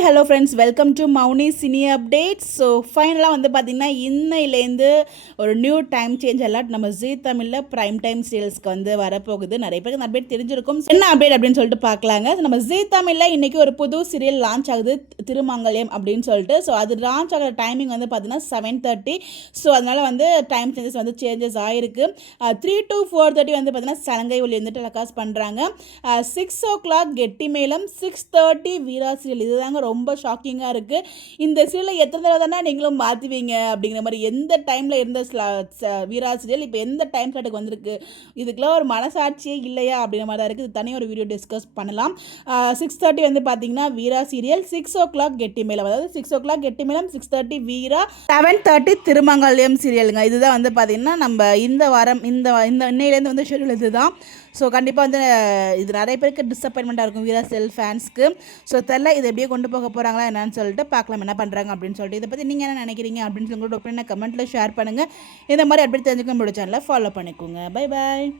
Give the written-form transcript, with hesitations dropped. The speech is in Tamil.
Hi hello friends, welcome to Mouni cine updates. So ஃபைனலாக வந்து பார்த்திங்கன்னா இன்னையிலேருந்து ஒரு நியூ டைம் சேஞ்ச் அலர்ட் நம்ம ஜீ தமிழில் ப்ரைம் டைம் சீரியல்ஸ்க்கு வந்து வரப்போகுது. நிறைய பேருக்கு அப்டேட் தெரிஞ்சிருக்கும். என்ன அப்டேட் அப்படின்னு சொல்லிட்டு பார்க்கலாங்க. நம்ம ஜீ தமிழில் இன்றைக்கி ஒரு புது சீரியல் லான்ச் ஆகுது, திருமங்கல்யம் அப்படின்னு சொல்லிட்டு. ஸோ அது லான்ச் ஆகிற டைமிங் வந்து பார்த்திங்கன்னா 7:30. ஸோ அதனால் வந்து டைம் சேஞ்சஸ் ஆகிருக்கு. 3 to 4:30 வந்து பார்த்திங்கன்னா சலங்கை ஒளி வந்து டெலிகாஸ்ட் பண்ணுறாங்க. 6 o'clock கெட்டி மேளம், 6:30 வீரா சீரியல். இதுதாங்க ரொம்ப ஷாக்கிங்காக இருக்குது. இந்த சீரியலை எத்தனை தடவை தானே நீங்களும் மாற்றுவீங்க அப்படிங்கிற மாதிரி. எந்த டைமில் இருந்த வீரா சீரியல் இப்போ எந்த டைம் ஸ்லாட்டுக்கு வந்திருக்கு, இதுக்கெல்லாம் ஒரு மனசாட்சியே இல்லையா அப்படிங்கிற மாதிரி தான் இருக்குது. இது தனியாக ஒரு வீடியோ டிஸ்கஸ் பண்ணலாம். 6:30 வந்து பார்த்தீங்கன்னா வீரா சீரியல், 6 o'clock கெட்டி மேளம், அதாவது 6 o'clock கெட்டி மேளம், 6:30 வீரா, 7:30 திருமங்கல்யம் சீரியலுங்க. இதுதான் வந்து பார்த்தீங்கன்னா நம்ம இந்த வாரம் இன்னையிலேருந்து வந்து ஷெடியூல் இதுதான். ஸோ கண்டிப்பாக வந்து இது நிறைய பேருக்கு டிசப்பாயின்மெண்ட்டாக இருக்கும் வீரா சீரியல் ஃபேன்ஸ்க்கு. ஸோ தெரில இது எப்படியே கொண்டு போக போகிறாங்களா என்னன்னு சொல்லிட்டு பார்க்கலாம் என்ன பண்ணுறாங்க அப்படின்னு சொல்லிட்டு. இதை பற்றி நீங்கள் என்ன நினைக்கிறீங்க அப்படின்னு சொல்லி உங்களோட ஒப்பீனியனை கமெண்ட்டில் ஷேர் பண்ணுங்கள். இந்த மாதிரி அப்படி தெரிஞ்சுக்க நம்மளோட சேனலை ஃபாலோ பண்ணிக்கோங்க. Bye bye.